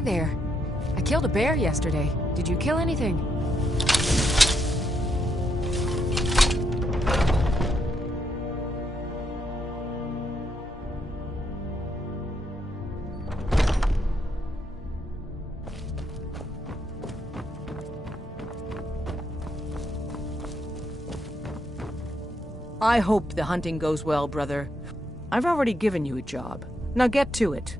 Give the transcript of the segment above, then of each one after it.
Hey there. I killed a bear yesterday. Did you kill anything? I hope the hunting goes well, brother. I've already given you a job. Now get to it.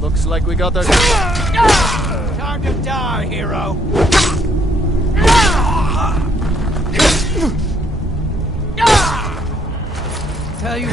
Looks like we got the... Time to die, hero! Tell you...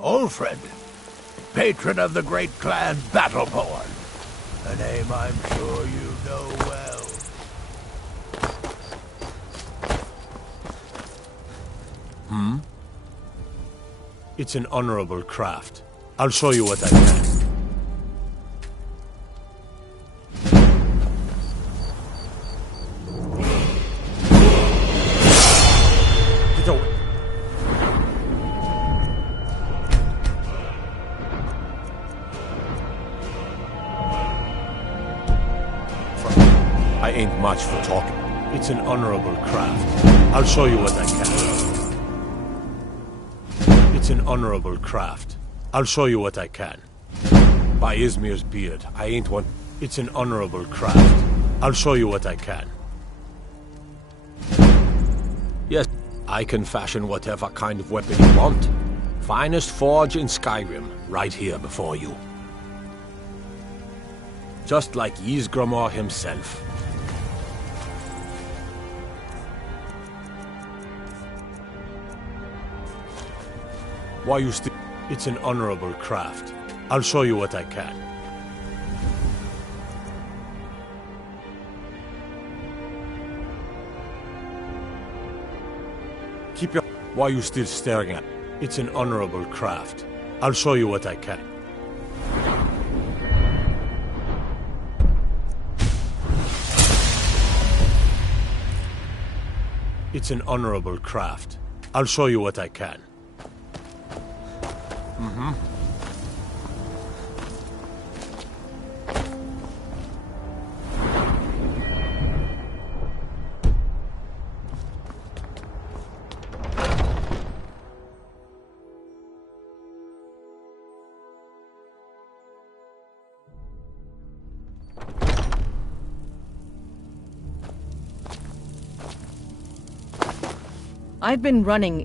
Old friend, patron of the great clan Battleborn. A name I'm sure you know well. It's an honorable craft. I'll show you what I can. Get away. I ain't much for talking. It's an honorable craft. I'll show you what I can. It's an honorable craft. I'll show you what I can. By Izmir's beard, I ain't one. It's an honorable craft. I'll show you what I can. Yes, I can fashion whatever kind of weapon you want. Finest forge in Skyrim, right here before you. Just like Ysgramor himself. Why you still? It's an honorable craft. I'll show you what I can. Keep your... Why you still staring at? It's an honorable craft. I'll show you what I can. It's an honorable craft. I'll show you what I can. I've been running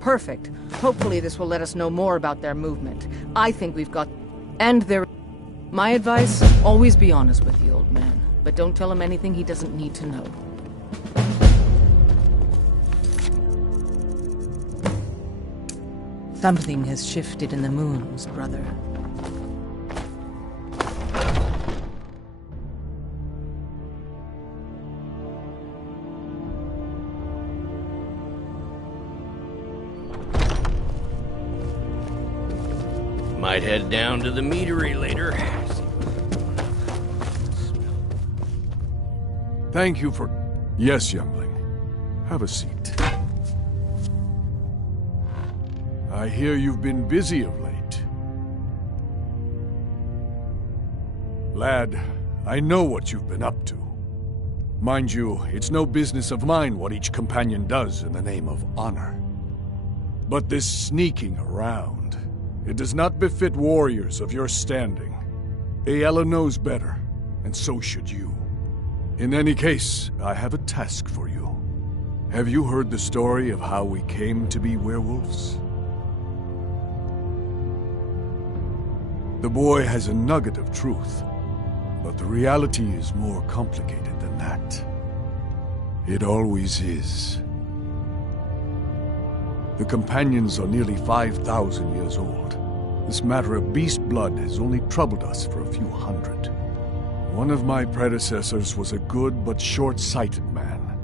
Perfect. Hopefully this will let us know more about their movement. I think we've got... And their... My advice? Always be honest with the old man. But don't tell him anything he doesn't need to know. Something has shifted in the moons, brother. Might head down to the meadery later. Thank you for... Yes, youngling. Have a seat. I hear you've been busy of late. Lad, I know what you've been up to. Mind you, it's no business of mine what each companion does in the name of honor. But this sneaking around... It does not befit warriors of your standing. Aella knows better, and so should you. In any case, I have a task for you. Have you heard the story of how we came to be werewolves? The boy has a nugget of truth, but the reality is more complicated than that. It always is. The companions are nearly 5,000 years old. This matter of beast blood has only troubled us for a few hundred. One of my predecessors was a good but short-sighted man.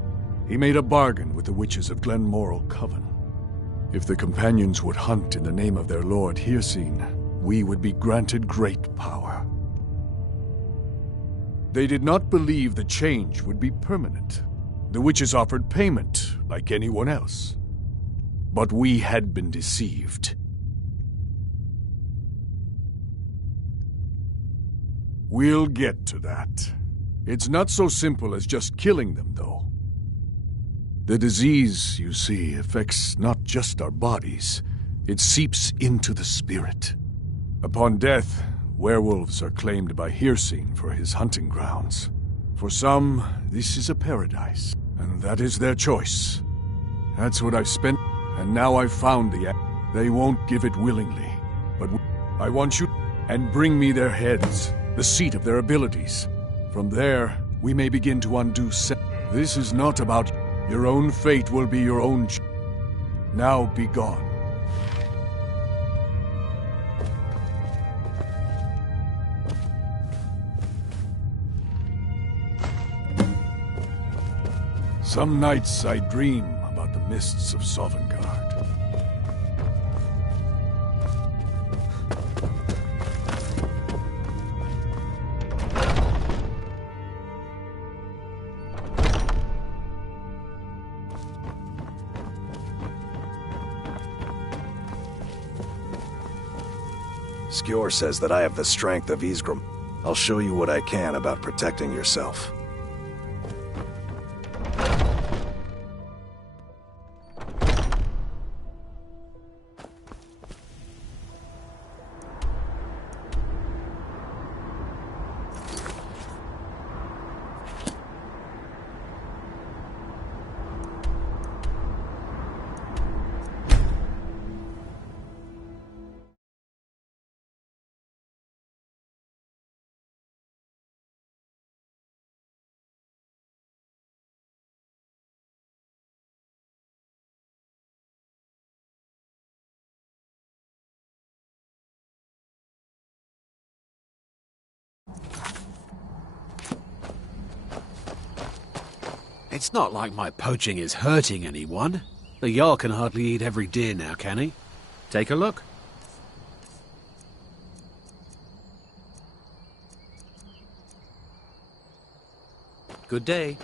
He made a bargain with the witches of Glenmoral Coven. If the companions would hunt in the name of their lord Hircine, we would be granted great power. They did not believe the change would be permanent. The witches offered payment, like anyone else. But we had been deceived. We'll get to that. It's not so simple as just killing them, though. The disease, you see, affects not just our bodies. It seeps into the spirit. Upon death, werewolves are claimed by Hircine for his hunting grounds. For some, this is a paradise, and that is their choice. That's what I've spent... And now I've found the... They won't give it willingly. But I want you... And bring me their heads, the seat of their abilities. From there, we may begin to undo... This is not about... Your own fate will be your own... Now be gone. Some nights I dream about the mists of Sovngarde. Skjor says that I have the strength of Ysgrim. I'll show you what I can about protecting yourself. It's not like my poaching is hurting anyone. The Jarl can hardly eat every deer now, can he? Take a look. Good day.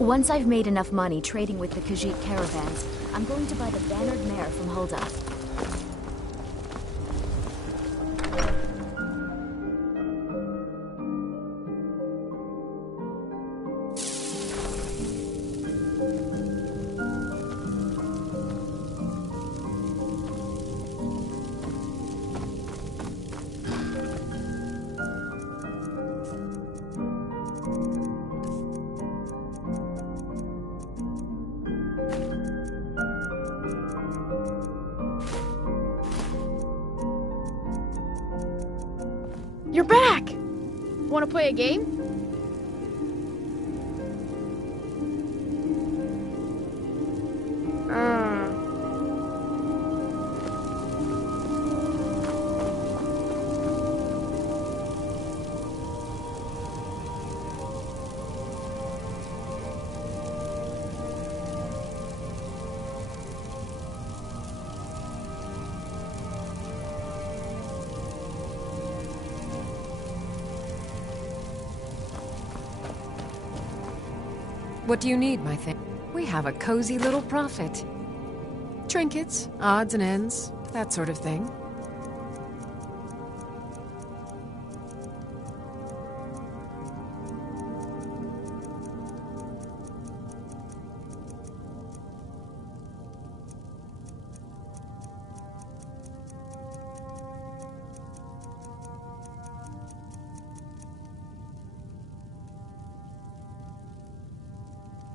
Once I've made enough money trading with the Khajiit caravans, I'm going to buy the bannered mare from Hulda. You're back! Want to play a game? What do you need, my thing? We have a cozy little profit. Trinkets, odds and ends, that sort of thing.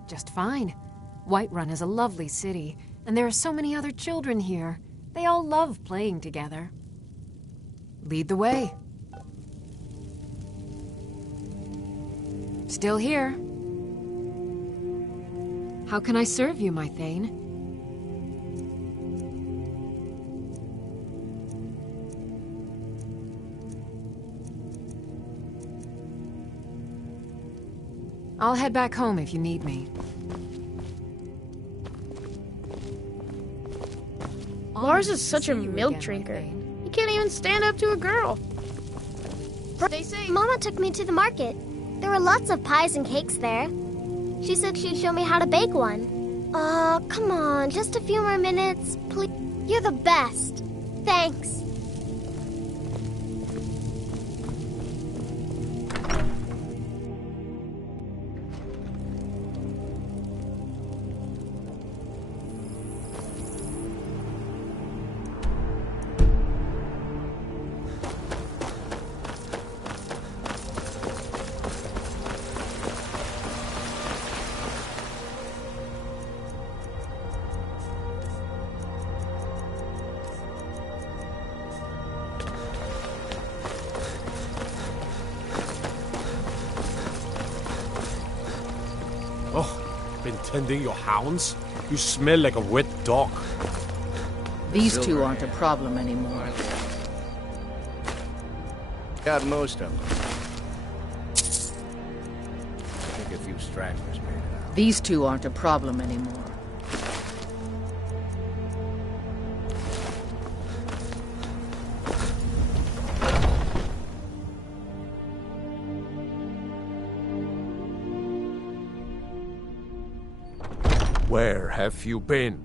Just fine. Whiterun is a lovely city, and there are so many other children here. They all love playing together. Lead the way. Still here. How can I serve you, my Thane? I'll head back home if you need me. Lars is such a milk drinker. He can't even stand up to a girl. They say Mama took me to the market. There were lots of pies and cakes there. She said she'd show me how to bake one. Oh, come on, just a few more minutes, please. You're the best. Thanks. Been tending your hounds? You smell like a wet dog. These two aren't a problem anymore. Got most of them. I think a few stragglers made it out. These two aren't a problem anymore. Where have you been?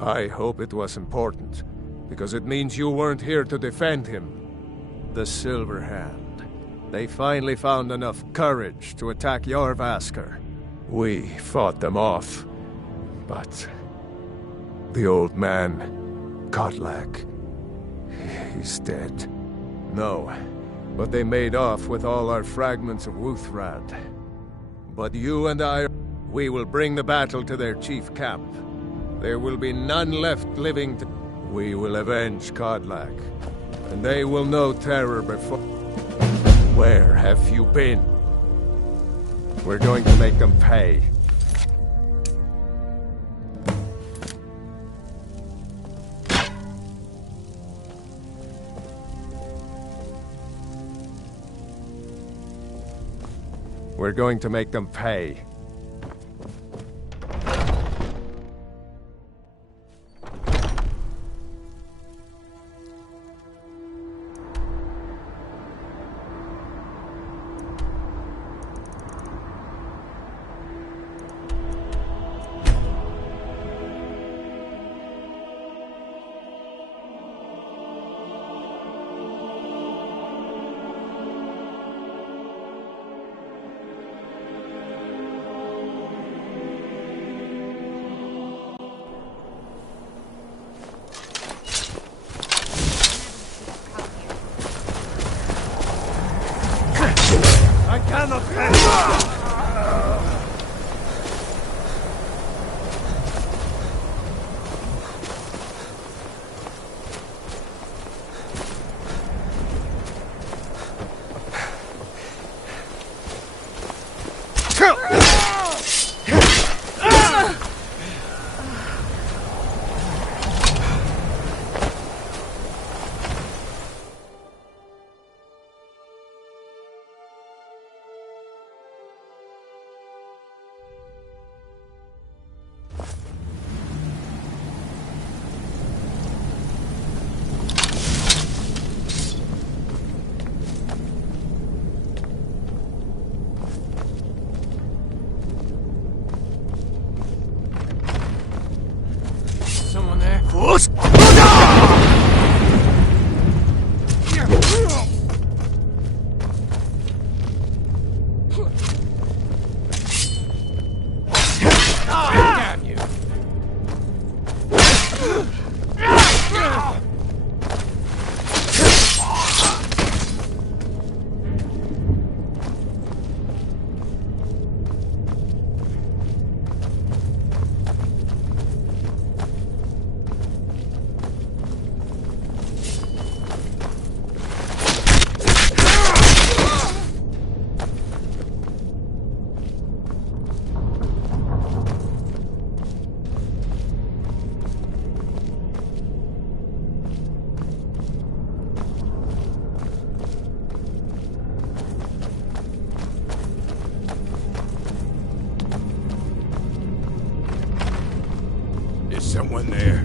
I hope it was important, because it means you weren't here to defend him. The Silver Hand. They finally found enough courage to attack Jorvaskr. We fought them off, but the old man, Kodlak, he's dead. No, but they made off with all our fragments of Wuthrad. But you and I, we will bring the battle to their chief camp. There will be none left living to... We will avenge Kodlak, and they will know terror before... Where have you been? We're going to make them pay. We're going to make them pay. Someone there? Damn you! Is someone there?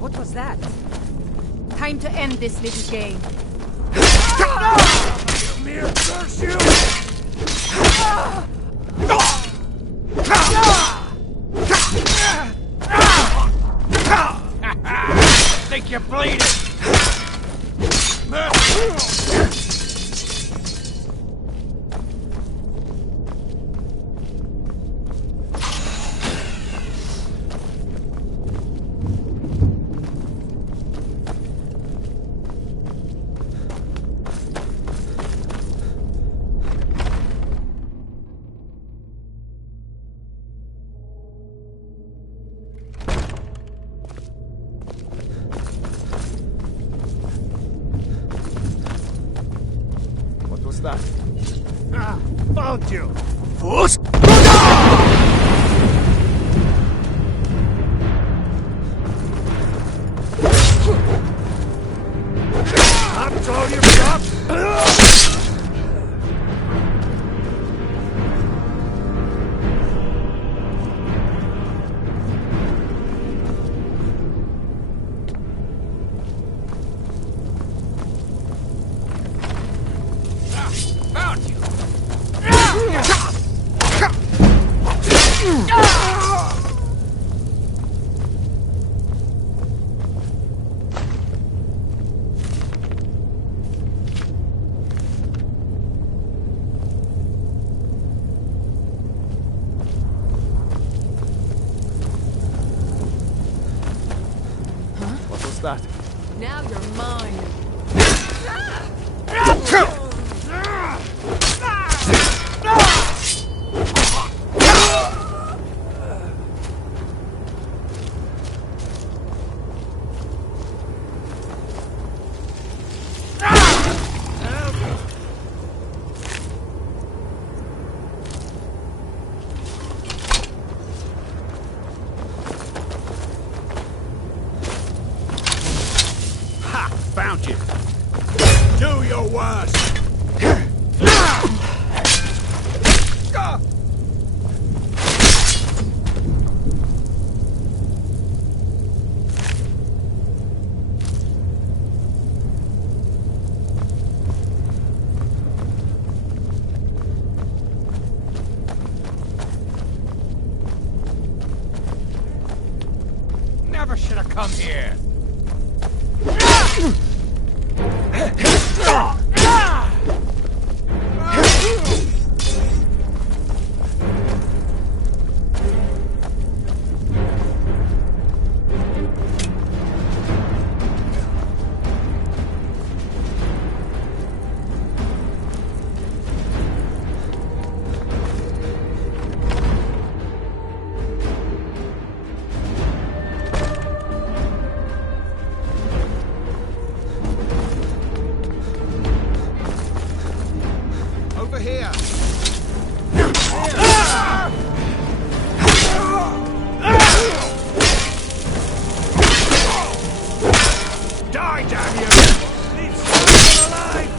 What was that? Time to end this little game. Mere curse you! Think you're bleeding! What's that? Ah, found you! Force! That's all you've got? That? Now you're mine. Found you. Do your worst! Never should have come here. Over here. Die, damn you! Leave someone alive!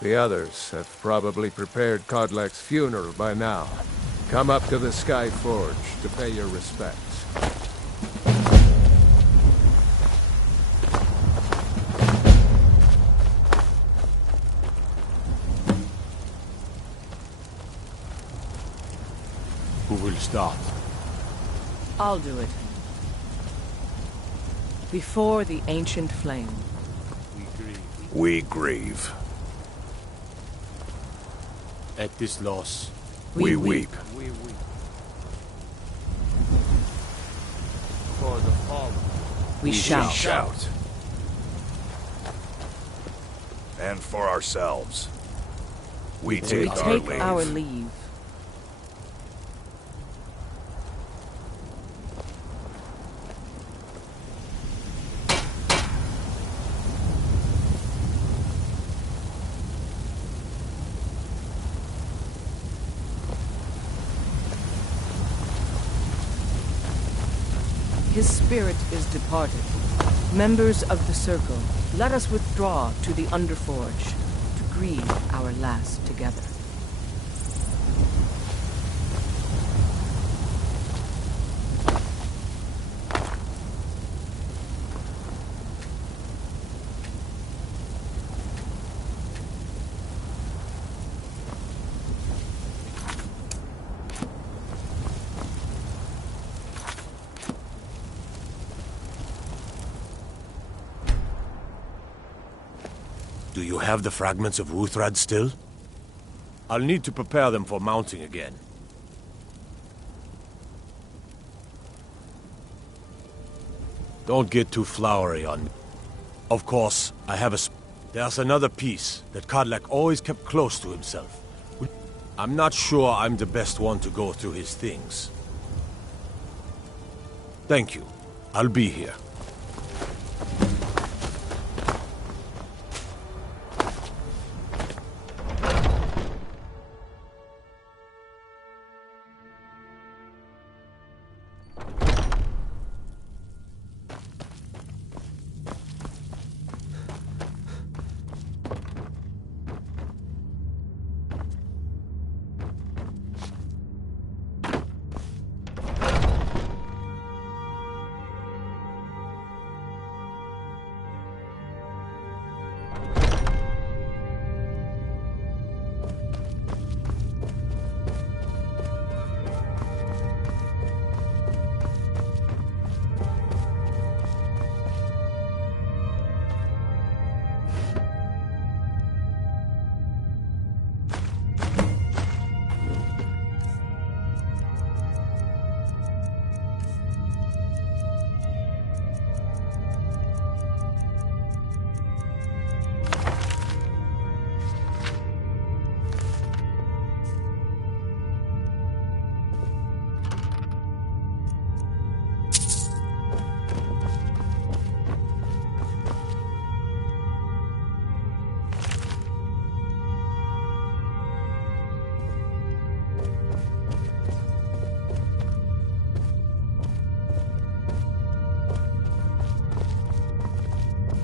The others have probably prepared Kodlak's funeral by now. Come up to the Sky Forge to pay your respects. Who will start? I'll do it. Before the ancient flame. We grieve. At this loss, We weep. we weep. For the fallen, We shout. Shout. And for ourselves, we We take take our our leave. leave. His spirit is departed. Members of the Circle, let us withdraw to the Underforge to grieve our last together. Do you have the fragments of Wuthrad still? I'll need to prepare them for mounting again. Don't get too flowery on me. Of course, I have a... There's another piece that Kodlak always kept close to himself. I'm not sure I'm the best one to go through his things. Thank you. I'll be here.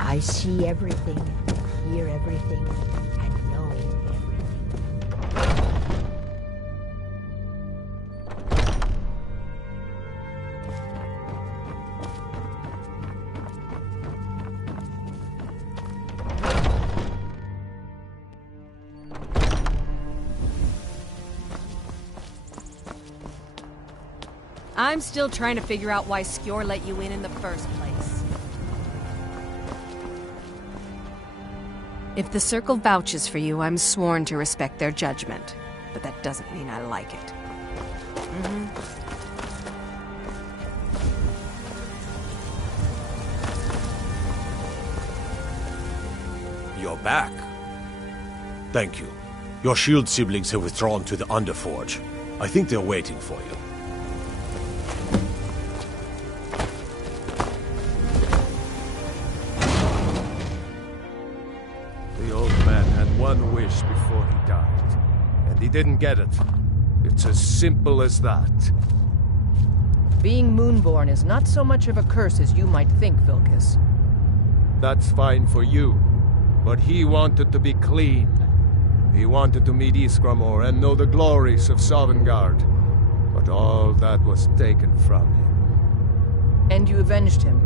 I see everything, hear everything, and know everything. I'm still trying to figure out why Skjor let you in the first place. If the Circle vouches for you, I'm sworn to respect their judgment. But that doesn't mean I like it. You're back. Thank you. Your shield siblings have withdrawn to the Underforge. I think they're waiting for you. One wish before he died, and he didn't get it. It's as simple as that. Being Moonborn is not so much of a curse as you might think, Vilkas. That's fine for you, but he wanted to be clean. He wanted to meet Iskramor and know the glories of Sovngarde, but all that was taken from him. And you avenged him?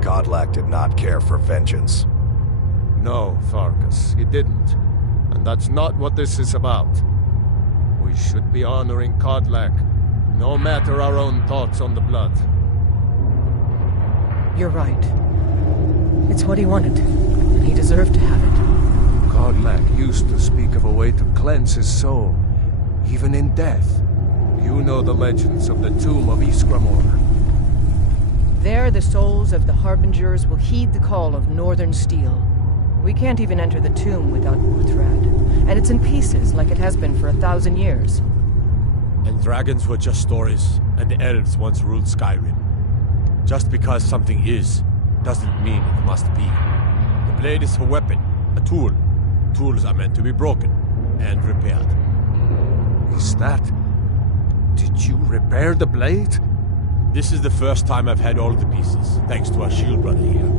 Kodlak did not care for vengeance. No, Farkas, he didn't. And that's not what this is about. We should be honoring Kodlak, no matter our own thoughts on the blood. You're right. It's what he wanted, and he deserved to have it. Kodlak used to speak of a way to cleanse his soul, even in death. You know the legends of the tomb of Iskramor. There, the souls of the Harbingers will heed the call of Northern Steel. We can't even enter the tomb without Wuthrad, and it's in pieces like it has been for 1,000 years. And dragons were just stories, and the elves once ruled Skyrim. Just because something is, doesn't mean it must be. The blade is a weapon, a tool. Tools are meant to be broken, and repaired. Is that... Did you repair the blade? This is the first time I've had all the pieces, thanks to our shield brother here.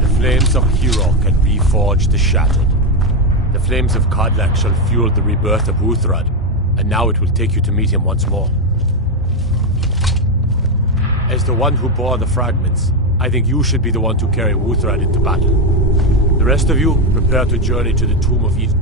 The flames of a hero can reforge the shattered. The flames of Kodlak shall fuel the rebirth of Wuthrad, and now it will take you to meet him once more. As the one who bore the fragments, I think you should be the one to carry Wuthrad into battle. The rest of you, prepare to journey to the tomb of Eden.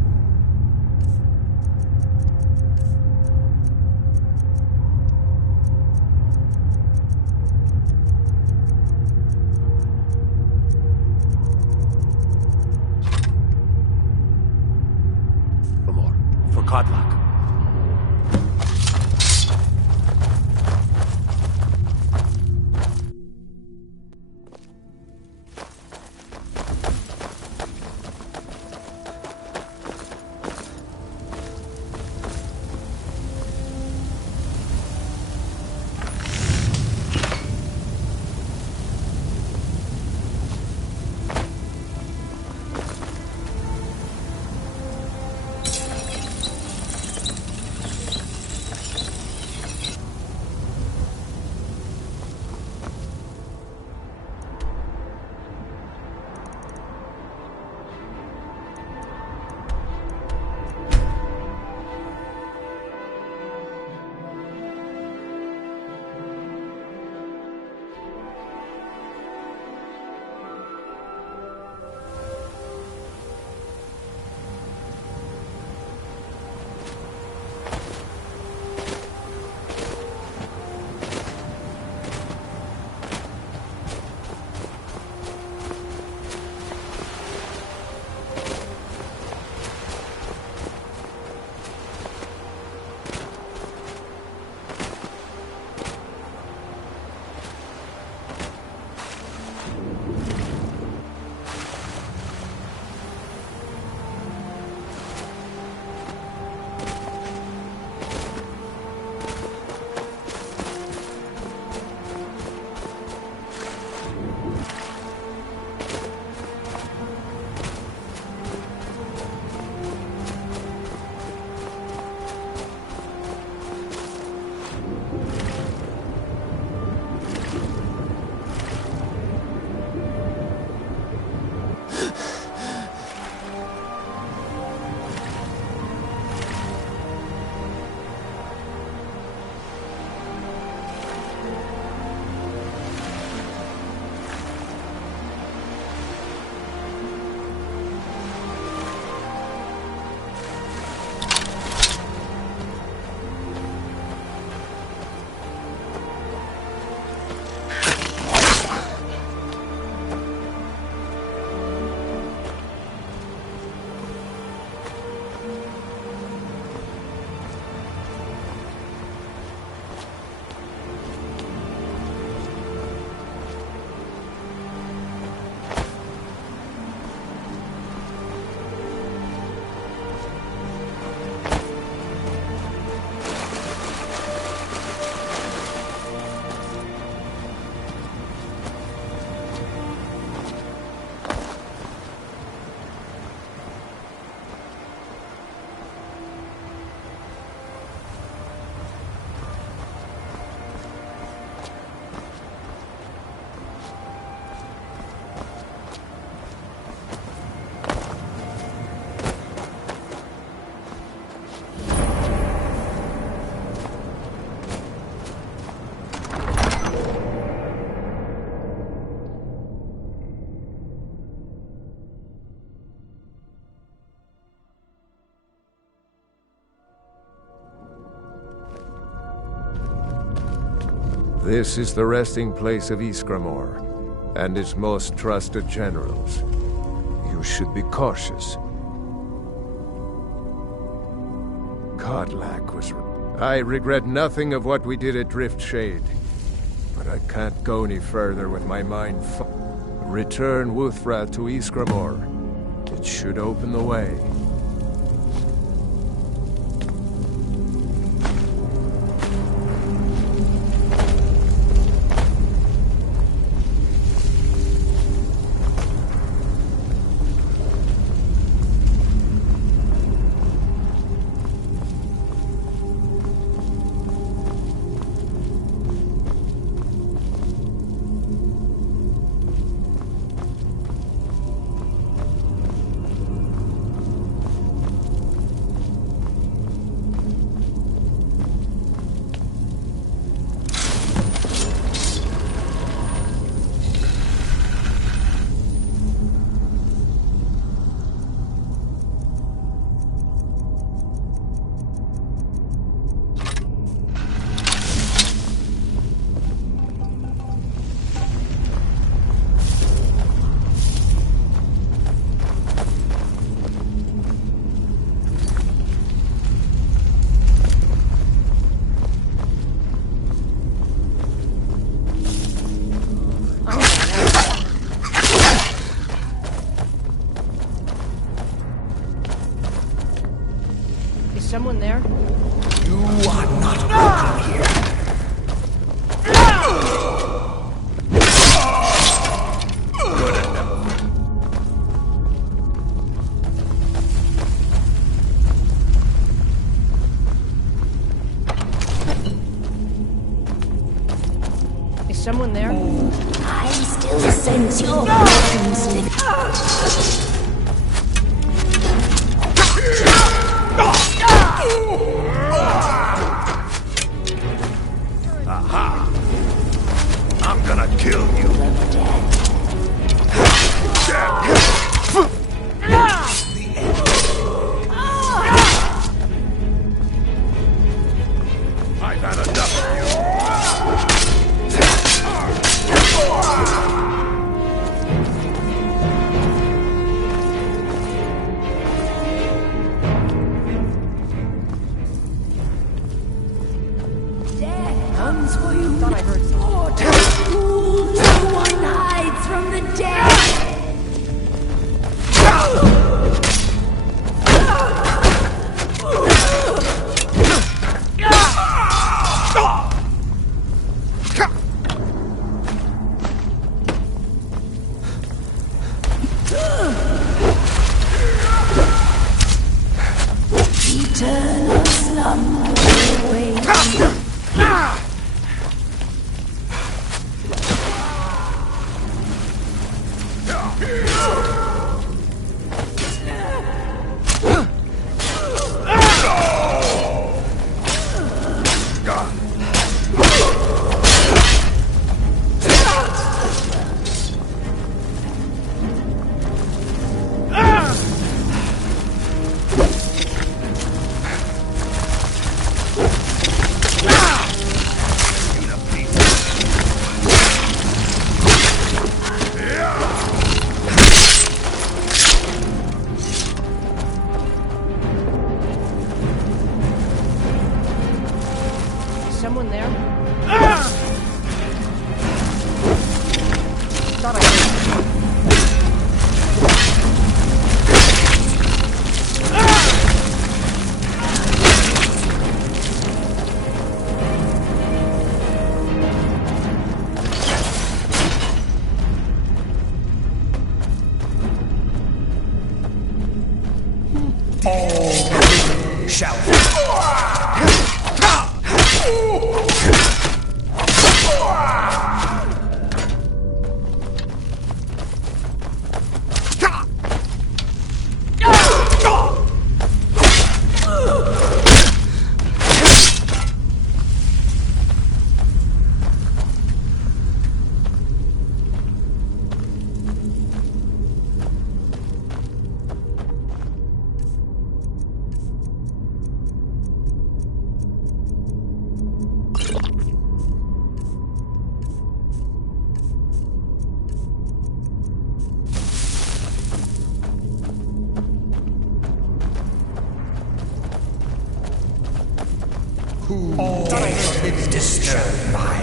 This is the resting place of Ysgramor, and its most trusted generals. You should be cautious. Kodlak was... I regret nothing of what we did at Driftshade, but I can't go any further with my mind Return Wuthra to Ysgramor. It should open the way. Someone there? You are not welcome here. Good enough. Is someone there? I still sense your presence. Aha! I'm gonna kill you. I've had enough of you. Comes for you. Thought I heard fools, no one hides from the dead. Eternal slumber awaits. Someone there? Thought I heard. All shall Disturb my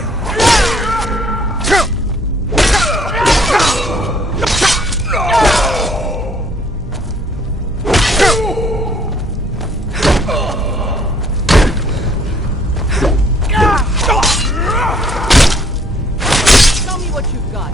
Tell me what you've got.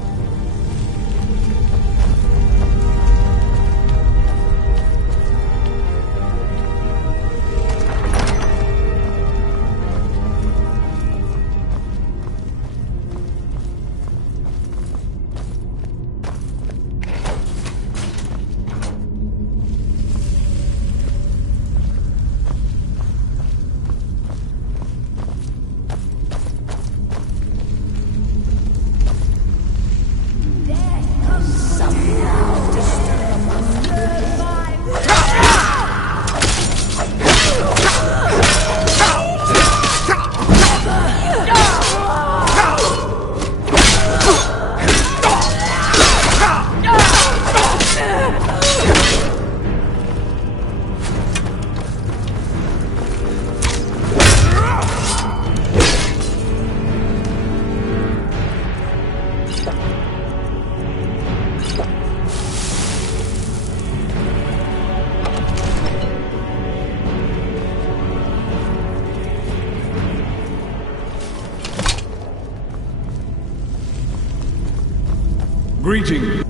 Greeting!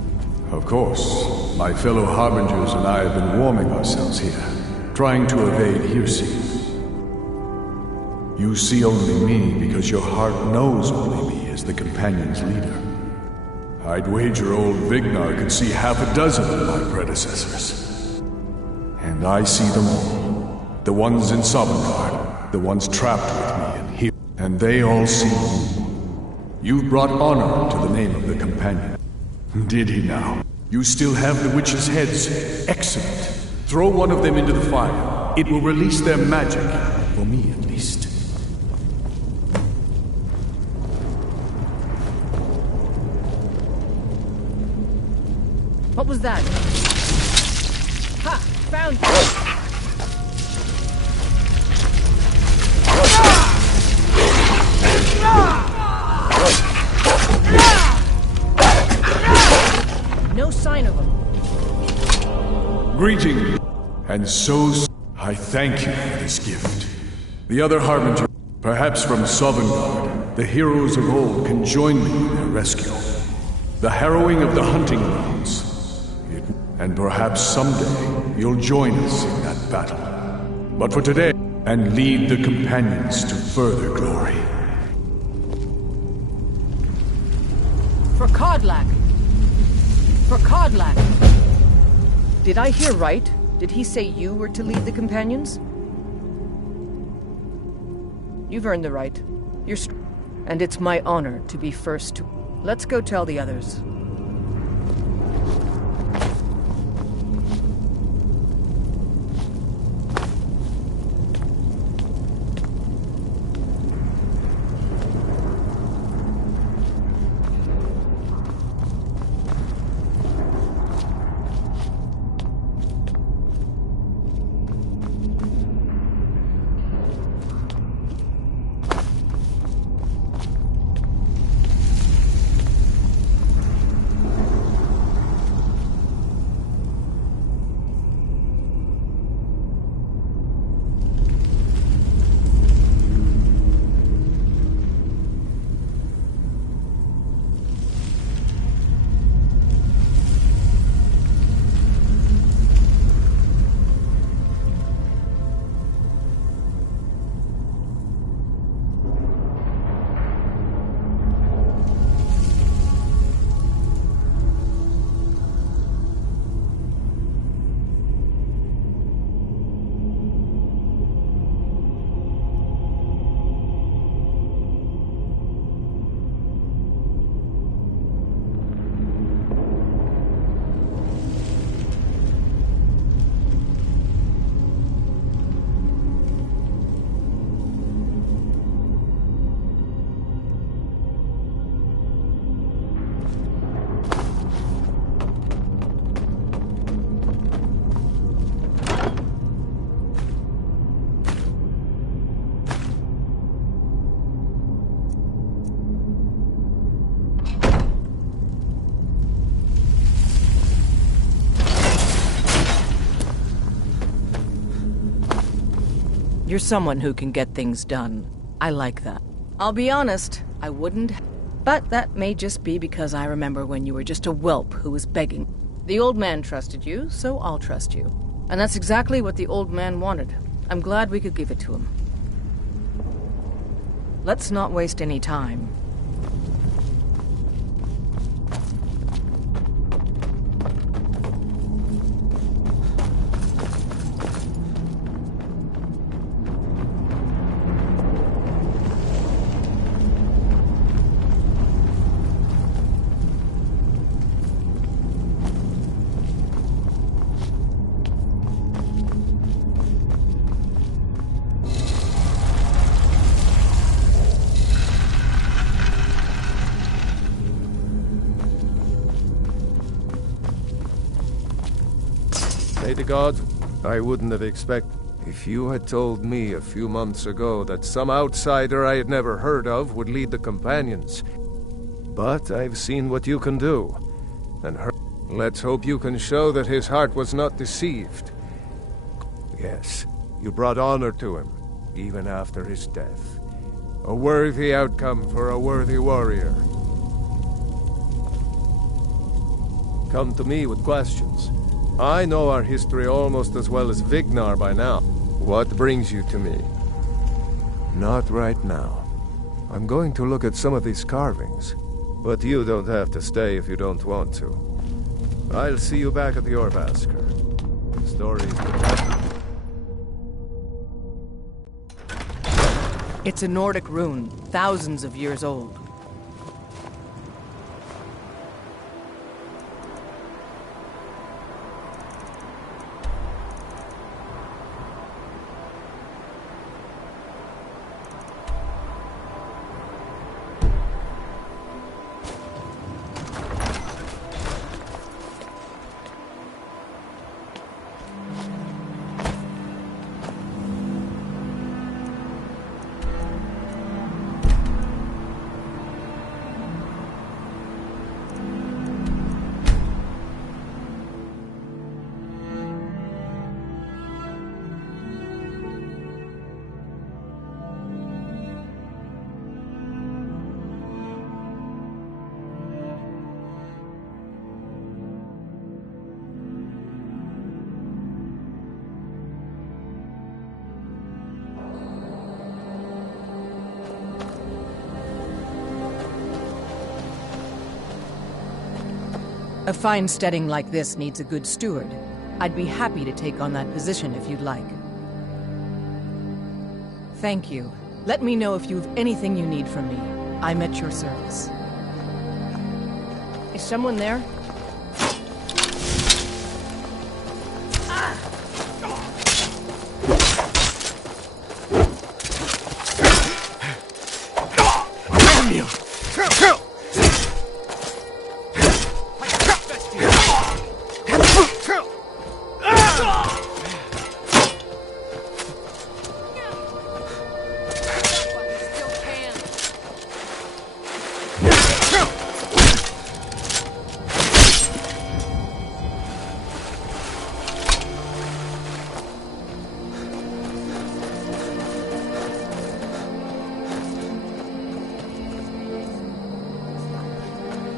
Of course, my fellow Harbingers and I have been warming ourselves here, trying to evade hearsay. You see only me because your heart knows only me as the Companion's leader. I'd wager old Vignar could see half a dozen of my predecessors. And I see them all. The ones in Sovngarde, the ones trapped with me and here. And they all see you. You've brought honor to the name of the Companion. Did he now? You still have the witches' heads. Excellent. Throw one of them into the fire. It will release their magic. For me, at least. What was that? Ha! Found you! No sign of him. Greeting. And so I thank you for this gift. The other Harbinger, perhaps from Sovngarde, the heroes of old can join me in their rescue. The harrowing of the hunting grounds. And perhaps someday you'll join us in that battle. But for today, and lead the Companions to further glory. For Kodlak! For Kodlak! Did I hear right? Did he say you were to lead the Companions? You've earned the right. And it's my honor to be first to... Let's go tell the others. You're someone who can get things done. I like that. I'll be honest, I wouldn't. But that may just be because I remember when you were just a whelp who was begging. The old man trusted you, so I'll trust you. And that's exactly what the old man wanted. I'm glad we could give it to him. Let's not waste any time. Pray to God, I wouldn't have expected. If you had told me a few months ago that some outsider I had never heard of would lead the companions. But I've seen what you can do. And let's hope you can show that his heart was not deceived. Yes, you brought honor to him, even after his death. A worthy outcome for a worthy warrior. Come to me with questions. I know our history almost as well as Vignar by now. What brings you to me? Not right now. I'm going to look at some of these carvings. But you don't have to stay if you don't want to. I'll see you back at the Orvasker. Stories. It's a Nordic rune, thousands of years old. A fine steading like this needs a good steward. I'd be happy to take on that position if you'd like. Thank you. Let me know if you've anything you need from me. I'm at your service. Is someone there? Damn you!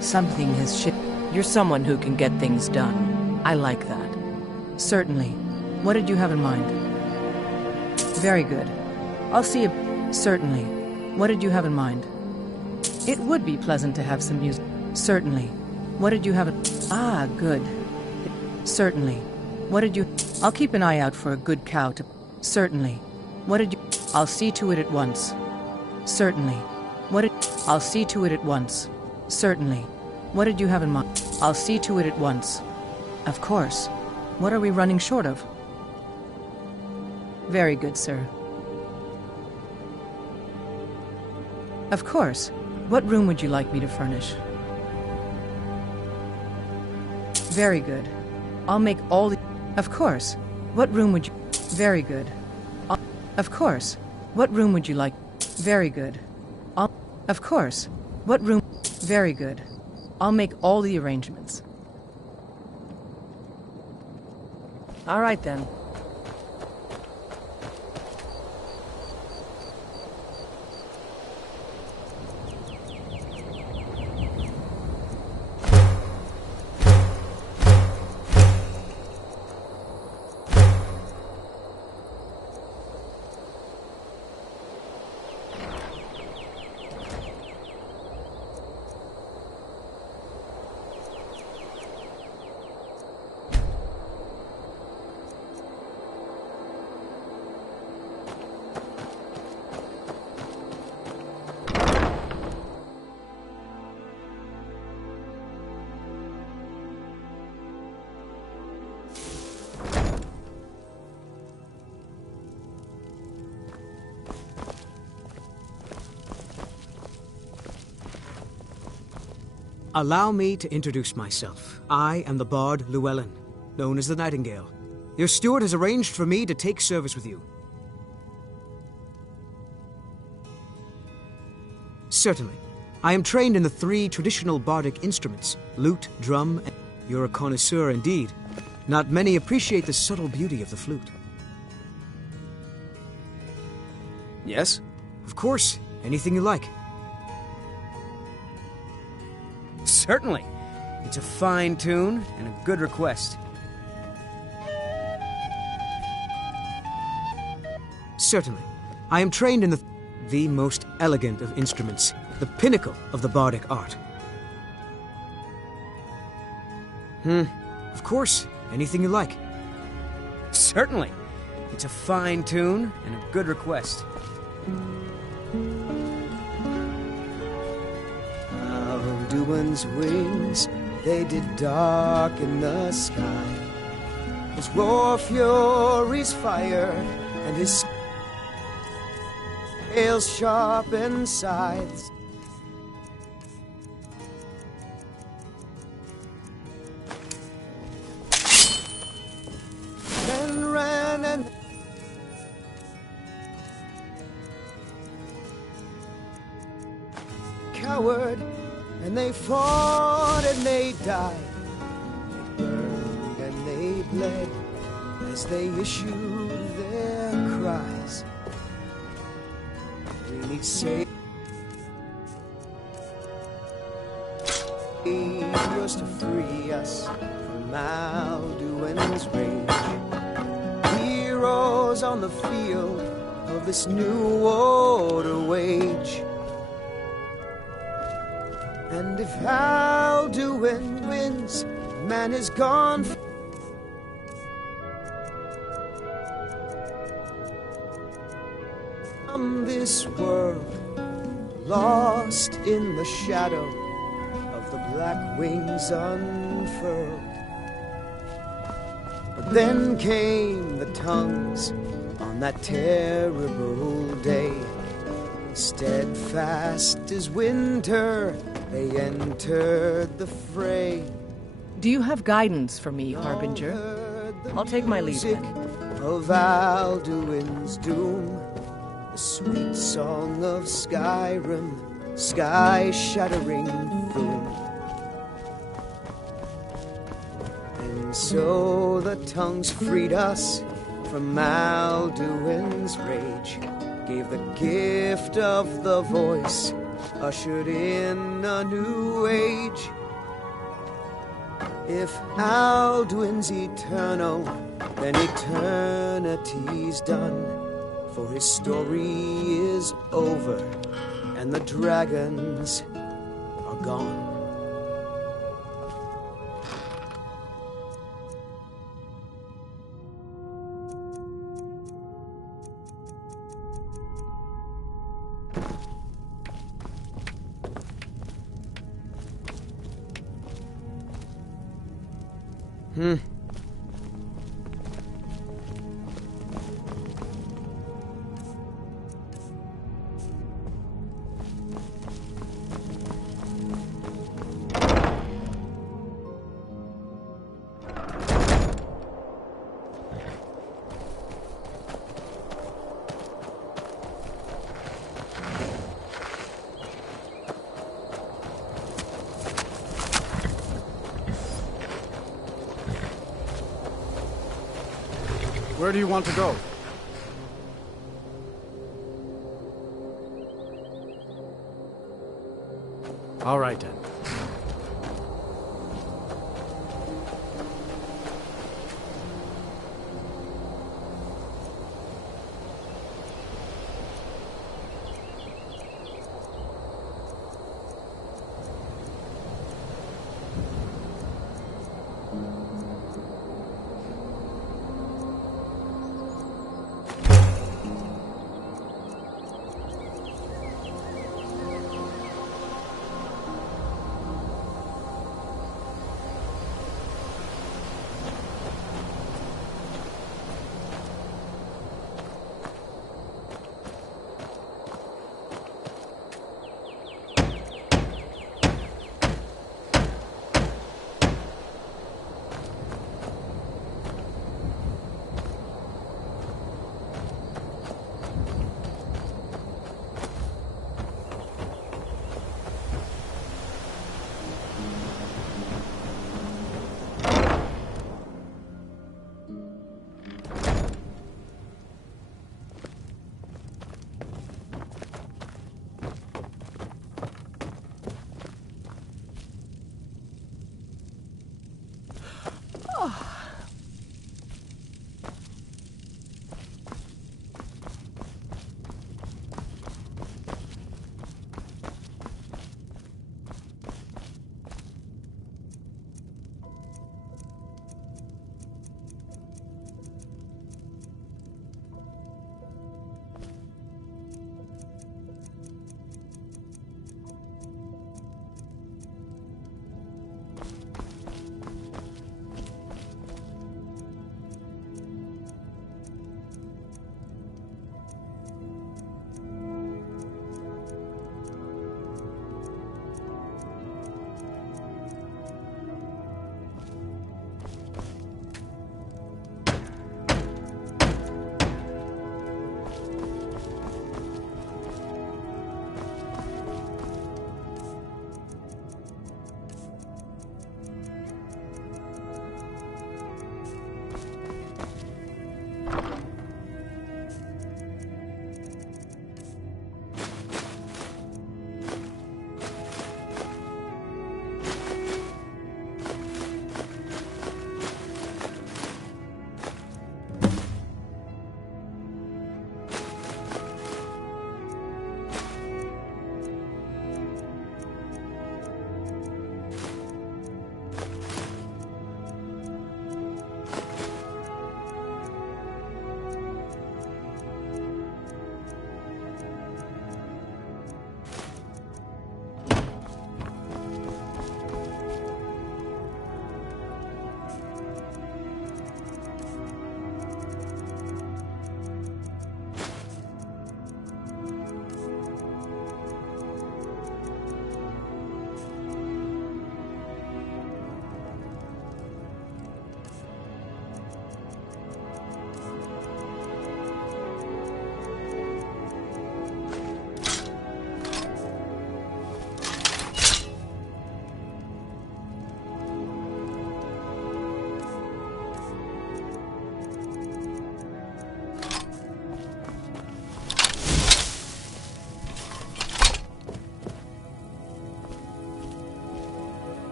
Something has shifted. You're someone who can get things done. I like that. Certainly. What did you have in mind? Very good. I'll see you. Certainly. What did you have in mind? It would be pleasant to have some music. Certainly. What did you have in... Ah, good. Certainly. What did you... I'll keep an eye out for a good cow to... Certainly. What did you... I'll see to it at once. Certainly. What did... I'll see to it at once. Certainly. What did you have in mind? I'll see to it at once. Of course. What are we running short of? Very good, sir. Of course. What room would you like me to furnish? Very good. I'll make all the... Of course. What room would you... Very good. Of course. What room would you like? Very good. Of course. What room... Very good. I'll make all the arrangements. All right, then. Allow me to introduce myself. I am the Bard Llewellyn, known as the Nightingale. Your steward has arranged for me to take service with you. Certainly. I am trained in the 3 traditional bardic instruments, lute, drum, and... You're a connoisseur indeed. Not many appreciate the subtle beauty of the flute. Yes? Of course. Anything you like. Certainly. It's a fine tune and a good request. Certainly. I am trained in the most elegant of instruments, the pinnacle of the bardic art. Of course. Anything you like. Certainly. It's a fine tune and a good request. Alduin's wings, they did darken the sky. His roar fury's fire, and his scales sharpened scythes. Then ran and coward, and they fought and they died. They burned and they bled as they issued their cries. We need saviors to free us from Alduin's rage. Heroes on the field of this new order wage. And if Alduin wins, man is gone from this world, lost in the shadow of the black wings unfurled. But then came the tongues on that terrible day. Steadfast as winter, they entered the fray. Do you have guidance for me, Harbinger? I'll take my leave then. Of Alduin's doom, the sweet song of Skyrim, sky-shattering boom. And so the tongues freed us from Alduin's rage, gave the gift of the voice, ushered in a new age. If Alduin's eternal, then eternity's done, for his story is over, and the dragons are gone. Where do you want to go? All right, then.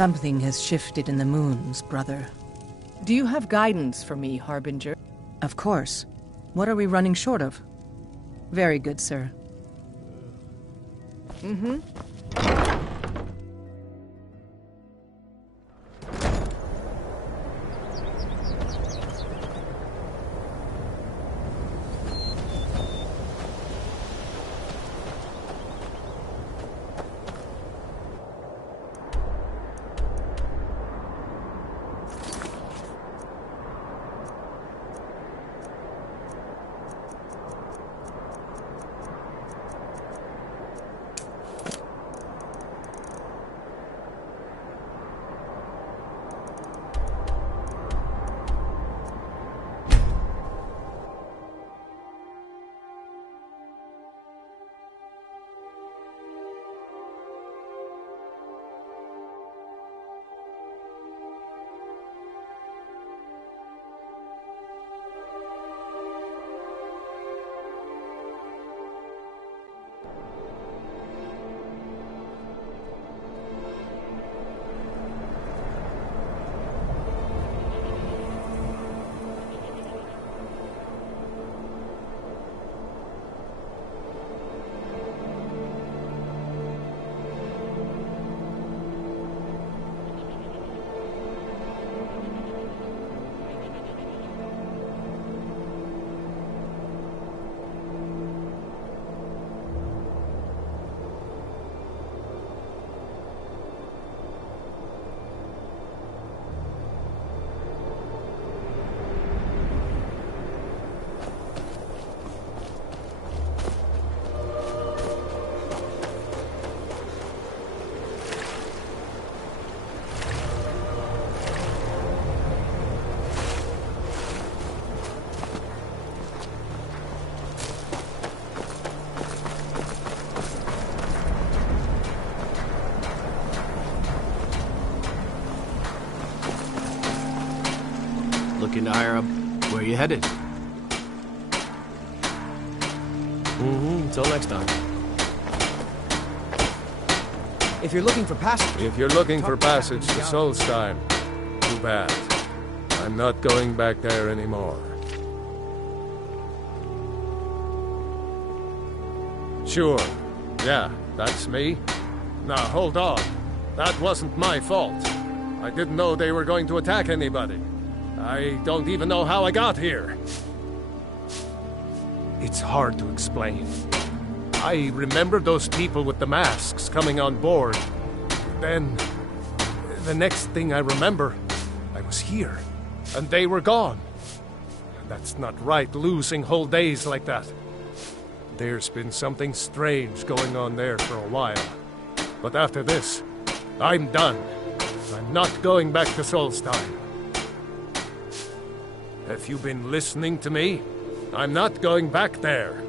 Something has shifted in the moons, brother. Do you have guidance for me, Harbinger? Of course. What are we running short of? Very good, sir. Mm-hmm. Looking to hire up. Where you headed? Until next time. If you're looking for passage... If you're looking for passage to Solstheim, too bad. I'm not going back there anymore. Sure. Yeah, that's me. Now, hold on. That wasn't my fault. I didn't know they were going to attack anybody. I don't even know how I got here. It's hard to explain. I remember those people with the masks coming on board. Then, the next thing I remember, I was here, and they were gone. That's not right, losing whole days like that. There's been something strange going on there for a while. But after this, I'm done. I'm not going back to Solstheim. Have you been listening to me? I'm not going back there.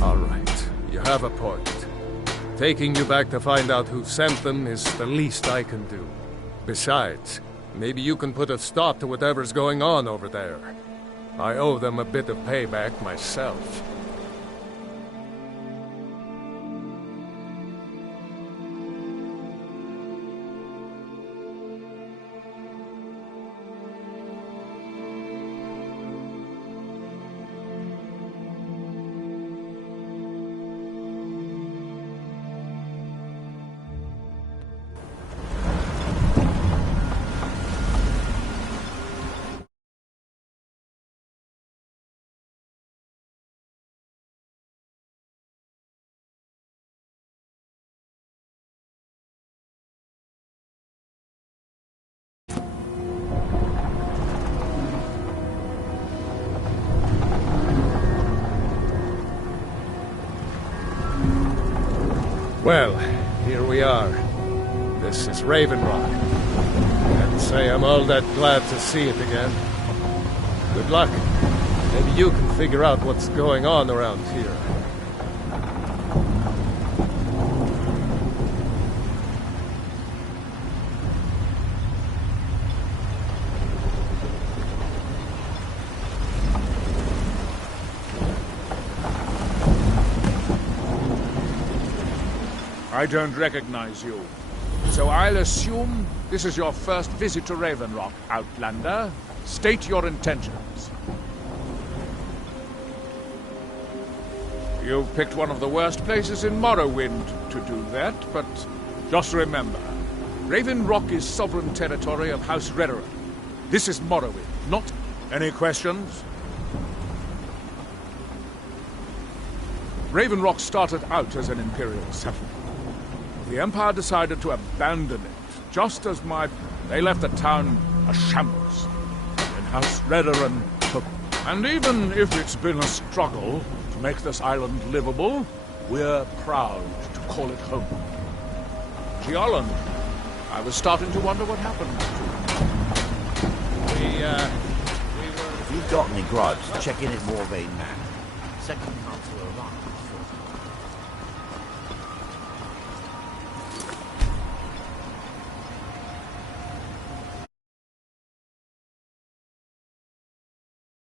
All right, you have a point. Taking you back to find out who sent them is the least I can do. Besides, maybe you can put a stop to whatever's going on over there. I owe them a bit of payback myself. Well, here we are. This is Raven Rock. Can't say I'm all that glad to see it again. Good luck. Maybe you can figure out what's going on around here. I don't recognize you. So I'll assume this is your first visit to Raven Rock, Outlander. State your intentions. You've picked one of the worst places in Morrowind to do that, but just remember, Raven Rock is sovereign territory of House Redoran. This is Morrowind, not... Any questions? Raven Rock started out as an Imperial settlement. The Empire decided to abandon it, just as They left the town a shambles. And House Redoran took it. And even if it's been a struggle to make this island livable, we're proud to call it home. Giallan, I was starting to wonder what happened to If you've got any gripes, check in at Morvain. Second Council arrived.